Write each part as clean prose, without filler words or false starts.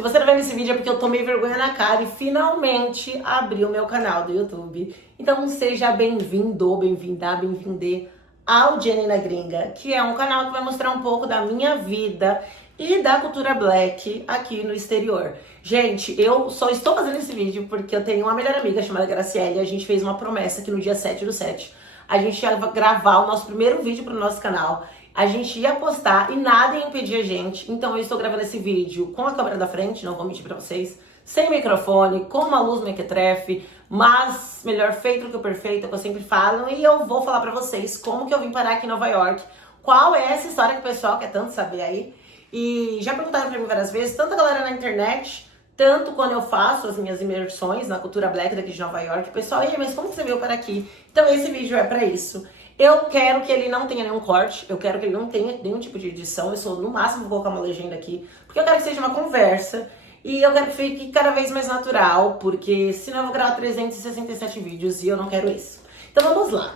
Se você não vê nesse vídeo é porque eu tomei vergonha na cara e finalmente abri o meu canal do YouTube. Então seja bem-vindo, bem-vinda, bem-vinde ao Jenny na Gringa, que é um canal que vai mostrar um pouco da minha vida e da cultura black aqui no exterior. Gente, eu só estou fazendo esse vídeo porque eu tenho uma melhor amiga chamada Graciele e a gente fez uma promessa que no dia 7/7 a gente ia gravar o nosso primeiro vídeo para o nosso canal. A gente ia postar e nada ia impedir a gente. Então eu estou gravando esse vídeo com a câmera da frente, não vou mentir pra vocês, sem microfone, com uma luz mequetrefe, mas melhor feito do que o perfeito, é o que eu sempre falo. E eu vou falar pra vocês como que eu vim parar aqui em Nova York, qual é essa história que o pessoal quer tanto saber aí. E já perguntaram pra mim várias vezes, tanto a galera na internet, tanto quando eu faço as minhas imersões na cultura black daqui de Nova York, o pessoal, ei, mas como que você veio parar aqui? Então esse vídeo é pra isso. Eu quero que ele não tenha nenhum corte, eu quero que ele não tenha nenhum tipo de edição, eu só no máximo vou colocar uma legenda aqui, porque eu quero que seja uma conversa e eu quero que fique cada vez mais natural, porque senão eu vou gravar 367 vídeos e eu não quero isso. Então vamos lá.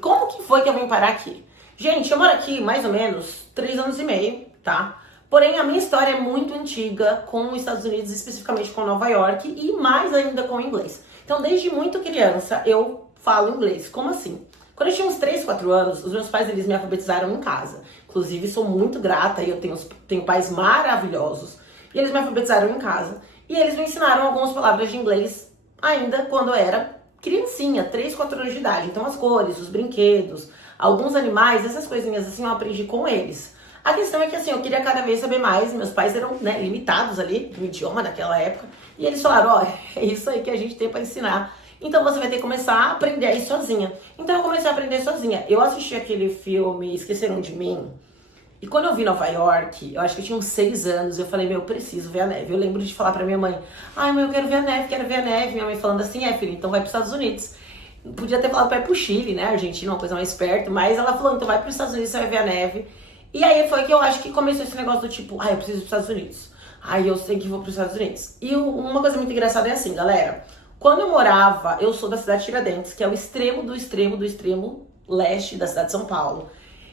Como que foi que eu vim parar aqui? Gente, eu moro aqui mais ou menos 3 anos e meio, tá? Porém, a minha história é muito antiga com os Estados Unidos, especificamente com Nova York e mais ainda com o inglês. Então, desde muito criança, eu falo inglês. Como assim? Quando eu tinha uns 3, 4 anos, os meus pais, eles me alfabetizaram em casa. Inclusive, sou muito grata e eu tenho pais maravilhosos. E eles me alfabetizaram em casa. E eles me ensinaram algumas palavras de inglês ainda quando eu era criancinha, 3, 4 anos de idade. Então, as cores, os brinquedos, alguns animais, essas coisinhas assim, eu aprendi com eles. A questão é que, assim, eu queria cada vez saber mais. Meus pais eram, né, limitados ali no idioma naquela época. E eles falaram, ó, é isso aí que a gente tem pra ensinar. Então você vai ter que começar a aprender aí sozinha. Então eu comecei a aprender sozinha. Eu assisti aquele filme Esqueceram de Mim. E quando eu vi Nova York, eu acho que eu tinha uns 6 anos, eu falei, meu, eu preciso ver a neve. Eu lembro de falar pra minha mãe, ai, mãe, eu quero ver a neve, quero ver a neve. Minha mãe falando assim, filho, então vai pros Estados Unidos. Podia ter falado pra ir pro Chile, né, Argentina, uma coisa mais perto. Mas ela falou, então vai pros Estados Unidos, você vai ver a neve. E aí foi que eu acho que começou esse negócio do tipo, ai, eu preciso ir pros Estados Unidos. Ai, eu sei que vou pros Estados Unidos. E uma coisa muito engraçada é assim, galera. Quando eu morava, eu sou da cidade de Tiradentes, que é o extremo do extremo do extremo leste da cidade de São Paulo.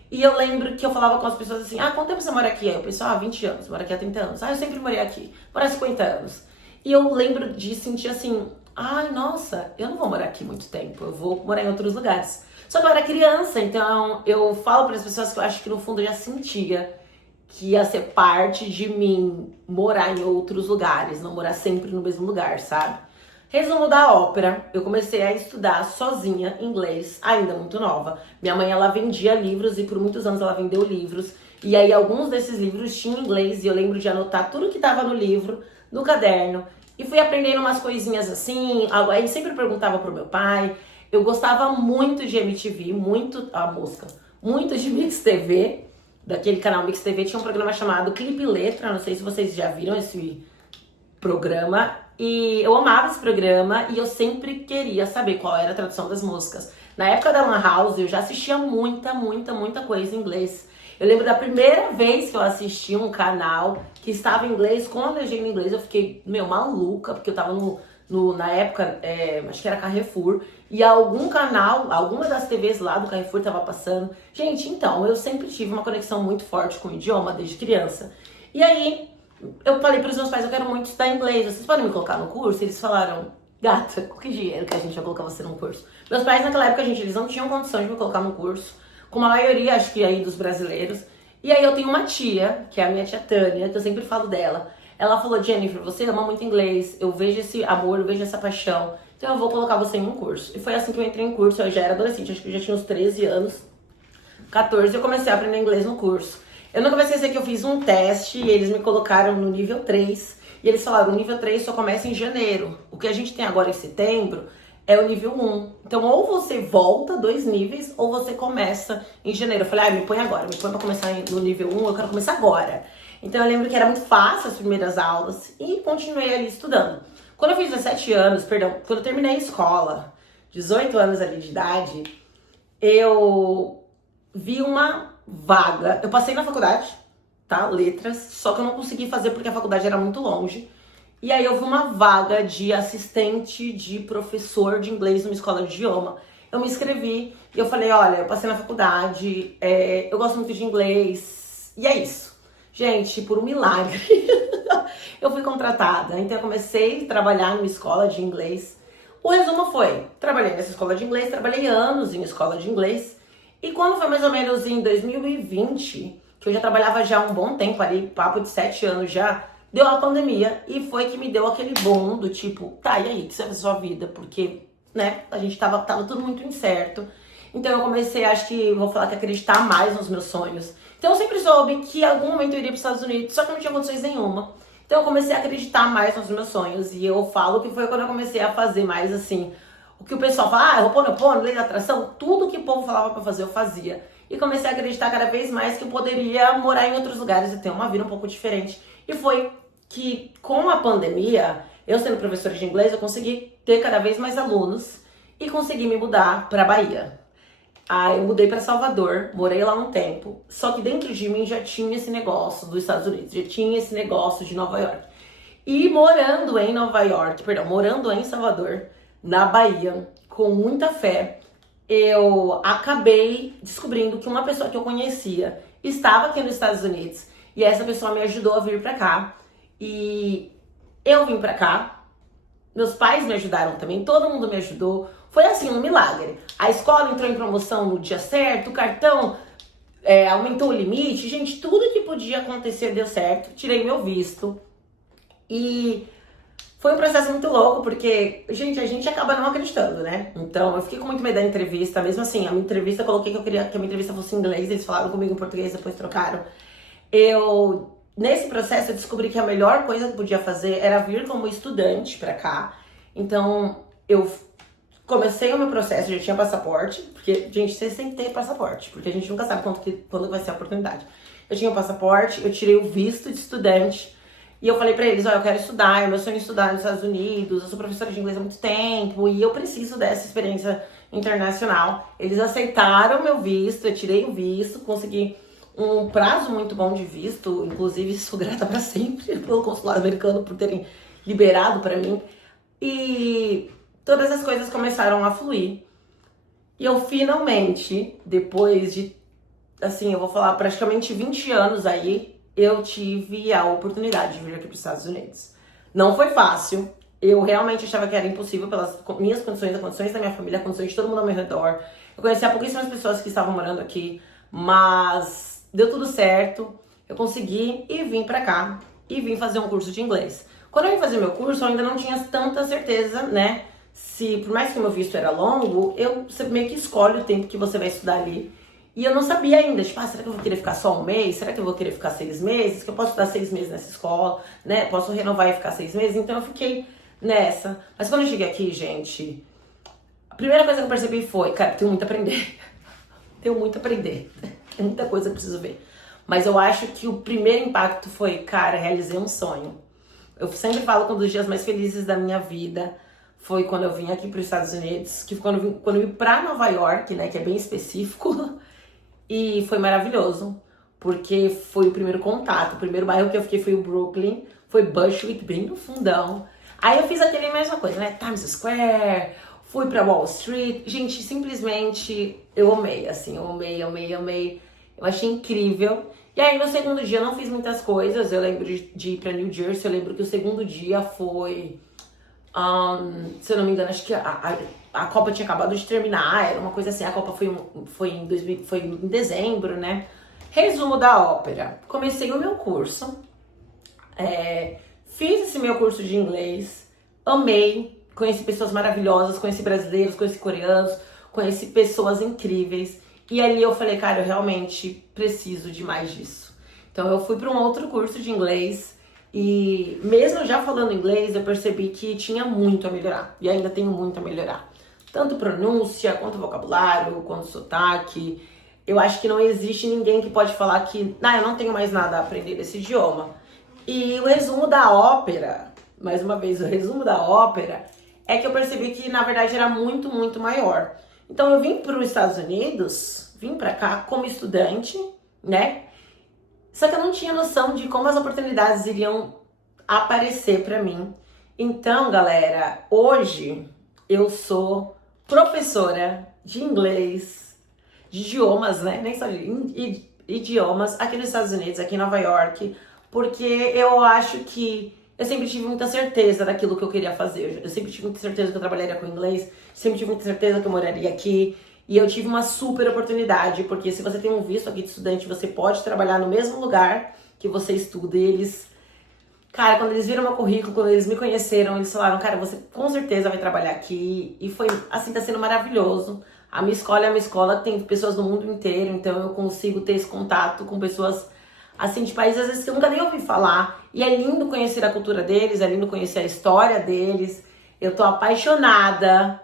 E eu lembro que eu falava com as pessoas assim, quanto tempo você mora aqui? Aí o pessoal, 20 anos, mora aqui há 30 anos. Eu sempre morei aqui, moro há 50 anos. E eu lembro de sentir assim, ai, nossa, eu não vou morar aqui muito tempo, eu vou morar em outros lugares. Só que eu era criança, então eu falo para as pessoas que eu acho que no fundo eu já sentia que ia ser parte de mim morar em outros lugares, não morar sempre no mesmo lugar, sabe? Resumo da ópera, eu comecei a estudar sozinha inglês, ainda muito nova. Minha mãe, ela vendia livros e por muitos anos ela vendeu livros. E aí alguns desses livros tinham inglês e eu lembro de anotar tudo que tava no livro, no caderno. E fui aprendendo umas coisinhas assim, aí sempre perguntava pro meu pai. Eu gostava muito de MTV, muito de Mix TV, daquele canal Mix TV. Tinha um programa chamado Clipe Letra, não sei se vocês já viram esse programa. E eu amava esse programa e eu sempre queria saber qual era a tradução das músicas. Na época da Lan House eu já assistia muita coisa em inglês. Eu lembro da primeira vez que eu assisti um canal que estava em inglês, com a legenda em inglês, eu fiquei, maluca, porque eu tava na época, acho que era Carrefour, e algum canal, alguma das TVs lá do Carrefour tava passando. Gente, então, eu sempre tive uma conexão muito forte com o idioma desde criança. E aí, eu falei para os meus pais, eu quero muito estudar inglês, vocês podem me colocar no curso? Eles falaram, gata, com que dinheiro que a gente vai colocar você num curso? Meus pais naquela época, gente, eles não tinham condição de me colocar num curso, como a maioria, acho que aí, dos brasileiros. E aí eu tenho uma tia, que é a minha tia Tânia, que eu sempre falo dela. Ela falou, Jennifer, você ama muito inglês, eu vejo esse amor, eu vejo essa paixão, então eu vou colocar você em um curso. E foi assim que eu entrei em curso, eu já era adolescente, acho que eu já tinha uns 13 anos, 14, eu comecei a aprender inglês no curso. Eu nunca vou esquecer que eu fiz um teste e eles me colocaram no nível 3. E eles falaram, o nível 3 só começa em janeiro. O que a gente tem agora em setembro é o nível 1. Então, ou você volta 2 níveis, ou você começa em janeiro. Eu falei, me põe agora, me põe pra começar no nível 1, eu quero começar agora. Então, eu lembro que era muito fácil as primeiras aulas e continuei ali estudando. Quando eu fiz 17 anos, quando eu terminei a escola, 18 anos ali de idade, eu vi uma vaga. Eu passei na faculdade, tá? Letras, só que eu não consegui fazer porque a faculdade era muito longe. E aí eu vi uma vaga de assistente de professor de inglês numa escola de idioma. Eu me inscrevi e eu falei, olha, eu passei na faculdade, eu gosto muito de inglês, e é isso. Gente, por um milagre, eu fui contratada. Então eu comecei a trabalhar numa escola de inglês. O resumo foi, trabalhei nessa escola de inglês, trabalhei anos em escola de inglês. E quando foi mais ou menos em 2020, que eu já trabalhava já há um bom tempo ali, papo de 7 anos já, deu a pandemia e foi que me deu aquele boom do tipo, tá, e aí, o que você faz na sua vida? Porque, né, a gente tava tudo muito incerto. Então eu comecei, acho que, vou falar que acreditar mais nos meus sonhos. Então eu sempre soube que em algum momento eu iria para os Estados Unidos, só que não tinha condições nenhuma. Então eu comecei a acreditar mais nos meus sonhos. E eu falo que foi quando eu comecei a fazer mais assim, o que o pessoal fala, Ho'oponopono, lei da atração, tudo que o povo falava pra fazer, eu fazia. E comecei a acreditar cada vez mais que eu poderia morar em outros lugares e ter uma vida um pouco diferente. E foi que, com a pandemia, eu sendo professora de inglês, eu consegui ter cada vez mais alunos e consegui me mudar pra Bahia. Aí eu mudei pra Salvador, morei lá um tempo, só que dentro de mim já tinha esse negócio dos Estados Unidos, já tinha esse negócio de Nova York. E morando em Nova York, perdão, morando em Salvador, na Bahia, com muita fé, eu acabei descobrindo que uma pessoa que eu conhecia estava aqui nos Estados Unidos e essa pessoa me ajudou a vir pra cá. E eu vim pra cá, meus pais me ajudaram também, todo mundo me ajudou. Foi assim, um milagre. A escola entrou em promoção no dia certo, o cartão aumentou o limite. Gente, tudo que podia acontecer deu certo. Tirei meu visto. E foi um processo muito louco, porque, gente, a gente acaba não acreditando, né? Então, eu fiquei com muito medo da entrevista. Mesmo assim, a minha entrevista, eu coloquei que eu queria que a minha entrevista fosse em inglês. Eles falaram comigo em português, depois trocaram. Nesse processo, eu descobri que a melhor coisa que eu podia fazer era vir como estudante pra cá. Então, eu comecei o meu processo, já tinha passaporte, porque, gente, vocês têm que ter passaporte, porque a gente nunca sabe quando vai ser a oportunidade. Eu tinha o passaporte, eu tirei o visto de estudante, e eu falei pra eles, eu quero estudar, meu sonho é estudar nos Estados Unidos, eu sou professora de inglês há muito tempo, e eu preciso dessa experiência internacional. Eles aceitaram meu visto, eu tirei o visto, consegui um prazo muito bom de visto, inclusive sou grata pra sempre pelo consulado americano por terem liberado pra mim. E todas as coisas começaram a fluir. E eu finalmente, depois de, assim, eu vou falar praticamente 20 anos aí, eu tive a oportunidade de vir aqui para os Estados Unidos. Não foi fácil. Eu realmente achava que era impossível pelas minhas condições, as condições da minha família, as condições de todo mundo ao meu redor. Eu conhecia pouquíssimas pessoas que estavam morando aqui, mas deu tudo certo. Eu consegui e vim pra cá e vim fazer um curso de inglês. Quando eu vim fazer meu curso, eu ainda não tinha tanta certeza, né? Se, por mais que o meu visto era longo, você meio que escolhe o tempo que você vai estudar ali. E eu não sabia ainda, tipo, será que eu vou querer ficar só um mês? Será que eu vou querer ficar 6 meses? Que eu posso estudar 6 meses nessa escola, né? Posso renovar e ficar 6 meses? Então eu fiquei nessa. Mas quando eu cheguei aqui, gente, a primeira coisa que eu percebi foi, cara, tenho muito a aprender. Tenho muito a aprender. Tem muita coisa que eu preciso ver. Mas eu acho que o primeiro impacto foi, cara, realizei um sonho. Eu sempre falo que um dos dias mais felizes da minha vida foi quando eu vim aqui para os Estados Unidos, que foi quando eu vim para Nova York, né, que é bem específico, e foi maravilhoso, porque foi o primeiro contato. O primeiro bairro que eu fiquei foi o Brooklyn, foi Bushwick, bem no fundão. Aí eu fiz aquele mesma coisa, né, Times Square, fui para Wall Street. Gente, simplesmente eu amei, assim, eu amei. Eu achei incrível. E aí no segundo dia eu não fiz muitas coisas. Eu lembro de ir pra New Jersey. Eu lembro que o segundo dia foi, se eu não me engano, acho que a Copa tinha acabado de terminar. Era uma coisa assim, a Copa foi em dezembro, né? Resumo da ópera. Comecei o meu curso. Fiz esse meu curso de inglês. Amei. Conheci pessoas maravilhosas. Conheci brasileiros, conheci coreanos. Conheci pessoas incríveis. E ali eu falei, cara, eu realmente preciso de mais disso. Então eu fui para um outro curso de inglês e mesmo já falando inglês, eu percebi que tinha muito a melhorar. E ainda tenho muito a melhorar. Tanto pronúncia, quanto vocabulário, quanto sotaque. Eu acho que não existe ninguém que pode falar que, eu não tenho mais nada a aprender desse idioma. E o resumo da ópera, mais uma vez, o resumo da ópera é que eu percebi que, na verdade, era muito, muito maior. Então eu vim para os Estados Unidos, vim para cá como estudante, né? Só que eu não tinha noção de como as oportunidades iriam aparecer para mim. Então, galera, hoje eu sou professora de inglês, de idiomas, né? Nem só de idiomas aqui nos Estados Unidos, aqui em Nova York, porque eu acho que eu sempre tive muita certeza daquilo que eu queria fazer. Eu sempre tive muita certeza que eu trabalharia com inglês, sempre tive muita certeza que eu moraria aqui. E eu tive uma super oportunidade, porque se você tem um visto aqui de estudante, você pode trabalhar no mesmo lugar que você estuda. E eles, cara, quando eles viram meu currículo, quando eles me conheceram, eles falaram, cara, você com certeza vai trabalhar aqui. E foi, assim, tá sendo maravilhoso. A minha escola é uma escola que tem pessoas do mundo inteiro, então eu consigo ter esse contato com pessoas, assim, de países às vezes que eu nunca nem ouvi falar. E é lindo conhecer a cultura deles, é lindo conhecer a história deles. Eu tô apaixonada.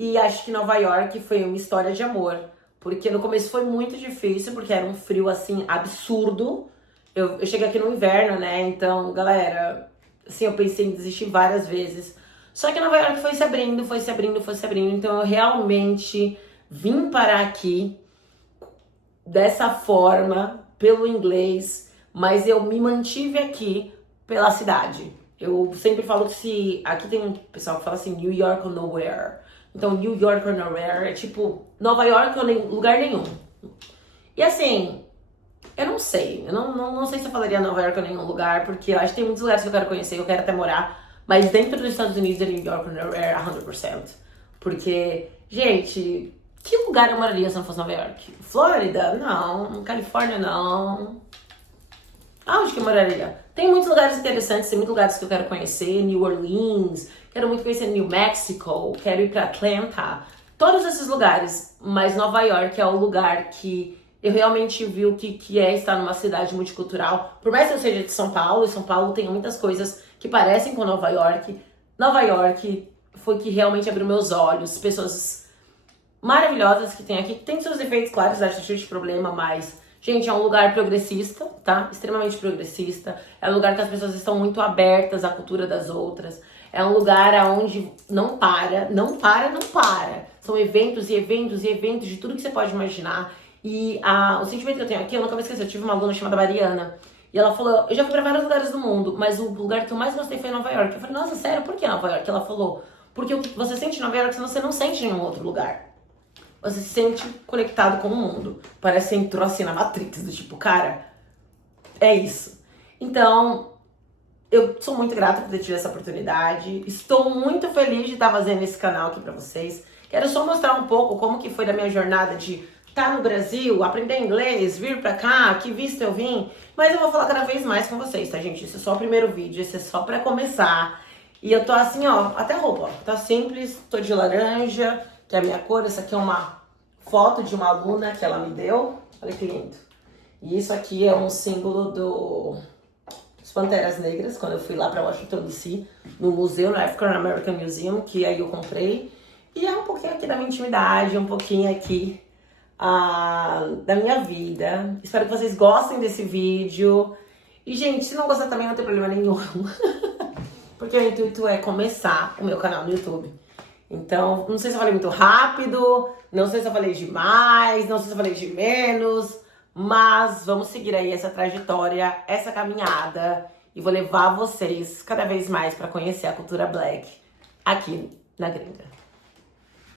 E acho que Nova York foi uma história de amor. Porque no começo foi muito difícil, porque era um frio, assim, absurdo. Eu cheguei aqui no inverno, né? Então, galera, assim, eu pensei em desistir várias vezes. Só que Nova York foi se abrindo, foi se abrindo, foi se abrindo. Então, eu realmente vim parar aqui dessa forma, pelo inglês. Mas eu me mantive aqui pela cidade. Eu sempre falo que se... Aqui tem um pessoal que fala assim, New York or nowhere. Então, New York or nowhere é tipo Nova York ou lugar nenhum. E assim, eu não sei. Eu não sei se eu falaria Nova York ou nenhum lugar, porque eu acho que tem muitos lugares que eu quero conhecer, eu quero até morar. Mas dentro dos Estados Unidos é New York or nowhere 100%. Porque, gente, que lugar eu moraria se não fosse Nova York? Flórida? Não. Califórnia? Não. Aonde que eu moraria? Tem muitos lugares interessantes, tem muitos lugares que eu quero conhecer. New Orleans, quero muito conhecer New Mexico, quero ir pra Atlanta. Todos esses lugares, mas Nova York é o lugar que eu realmente vi o que é estar numa cidade multicultural. Por mais que eu seja de São Paulo, e São Paulo tem muitas coisas que parecem com Nova York. Nova York foi que realmente abriu meus olhos. Pessoas maravilhosas que tem aqui. Tem seus defeitos, claro, acho cheio de problema, mas... Gente, é um lugar progressista, tá? Extremamente progressista. É um lugar que as pessoas estão muito abertas à cultura das outras. É um lugar onde não para, não para, não para. São eventos e eventos e eventos de tudo que você pode imaginar. E o sentimento que eu tenho aqui, eu nunca vou esquecer. Eu tive uma aluna chamada Mariana. E ela falou, eu já fui pra vários lugares do mundo, mas o lugar que eu mais gostei foi Nova York. Eu falei, nossa, sério, por que Nova York? Ela falou, porque o que você sente em Nova York você não sente em nenhum outro lugar. Você se sente conectado com o mundo. Parece que você entrou assim na Matrix, do tipo, cara, é isso. Então, eu sou muito grata por ter tido essa oportunidade. Estou muito feliz de estar fazendo esse canal aqui pra vocês. Quero só mostrar um pouco como que foi da minha jornada de estar no Brasil, aprender inglês, vir pra cá, que visto eu vim. Mas eu vou falar cada vez mais com vocês, tá, gente? Esse é só o primeiro vídeo, esse é só pra começar. E eu tô assim, ó, até roupa, ó. Tá simples, tô de laranja, que é a minha cor. Essa aqui é uma foto de uma aluna que ela me deu. Olha que lindo. E isso aqui é um símbolo dos Panteras Negras, quando eu fui lá pra Washington DC, no museu, no African American Museum, que aí eu comprei. E é um pouquinho aqui da minha intimidade, um pouquinho aqui da minha vida. Espero que vocês gostem desse vídeo. E, gente, se não gostar também não tem problema nenhum. Porque o intuito é começar o meu canal no YouTube. Então, não sei se eu falei muito rápido, não sei se eu falei demais, não sei se eu falei de menos, mas vamos seguir aí essa trajetória, essa caminhada, e vou levar vocês cada vez mais para conhecer a cultura black aqui na gringa.